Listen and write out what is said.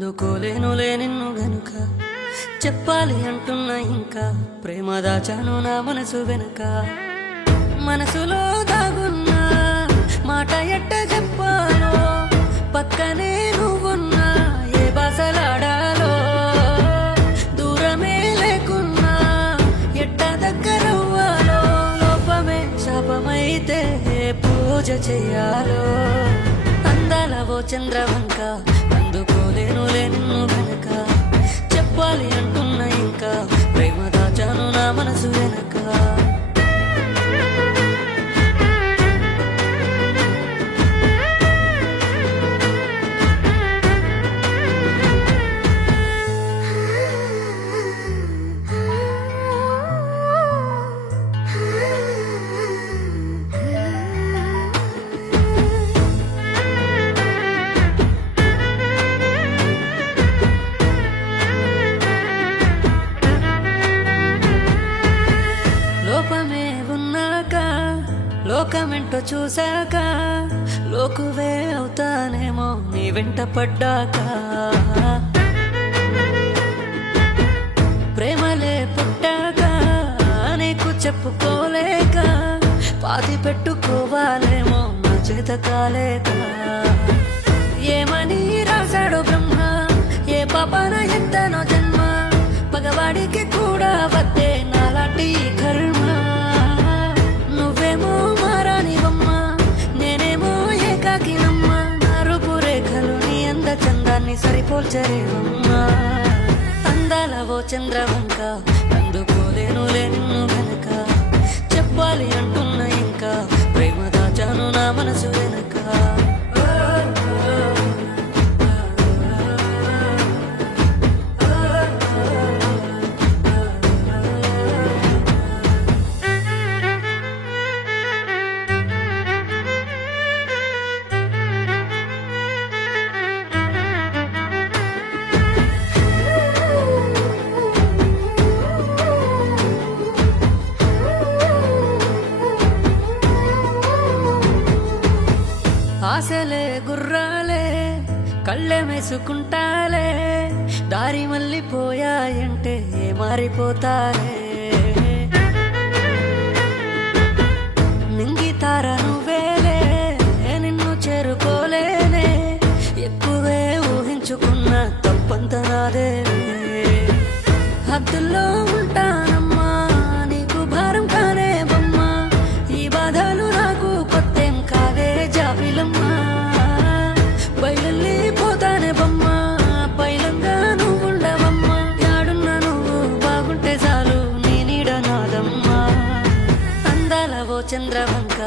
అందుకోలేనులే నిన్ను గనుక చెప్పాలి అంటున్నా ఇంకా ప్రేమ దాచాను నా మనసు వెనుక మనసులో దాగున్నా మాట ఎట్ట చెప్పాలో పక్కనే నువ్వున్నా ఏ భాషలాడాలో దూరమే లేకున్నా ఎట్ట దగ్గరవ్వాలో లోపమే శాపమైతే పూజ చెయ్యాలో అందాల ఓ చంద్రవంక అందుకోలేనులే నిన్ను వెనుక చెప్పాలి అంటున్నా ఇంకా ప్రేమ దాచాను నా మనసు వెనుక లోపమే ఉన్నాక లోకమెంటో చూశాక లోకువే అవుతానేమో నీ వెంట పడ్డాక ప్రేమలే పుట్టాక నీకు చెప్పుకోలేక పాతి పెట్టుకోవాలేమో నా చేత కాలేక ఏమని రాశాడు బ్రహ్మ ఏ పాపన ఎంతనో జన్మ పగవాడికి కూడా వద్దే నాలాంటి కర్మ నువ్వేమో మారానివమ్మ నేనేమో ఏకాకినమ్మ నా రూపు రేఖలు నీ అంద చందాన్ని సరిపోల్చరేవమ్మా అందాల ఓ చంద్రవంక అందుకోలేనులే నిన్ను వెనుక చెప్పాలి అంటున్నా ఇంకా ప్రేమ దాచాను నా మనసు వెనుక ఆశలే గుర్రాలే కళ్ళే మేసుకుంటాలే దారి మళ్ళీపోయాయంటే మారిపోతాలే నింగితార నువ్వేలే నిన్ను చేరుకోలేనే ఎక్కువే ఊహించుకున్న తప్పంత నాదే హద్దుల్లో ఉంటానమ్మా నీకు భారం కానే బొమ్మ ఈ బాధలు నాకు కొత్తేం కాదే జాబిలమ్మా బయలుల్లి పోతానే బొమ్మ పైలంగా నువ్వుండవమ్మా యాడున్నా నువ్వు బాగుంటే చాలు నీ నీడ నాదమ్మా అందాల ఓ చంద్రవంక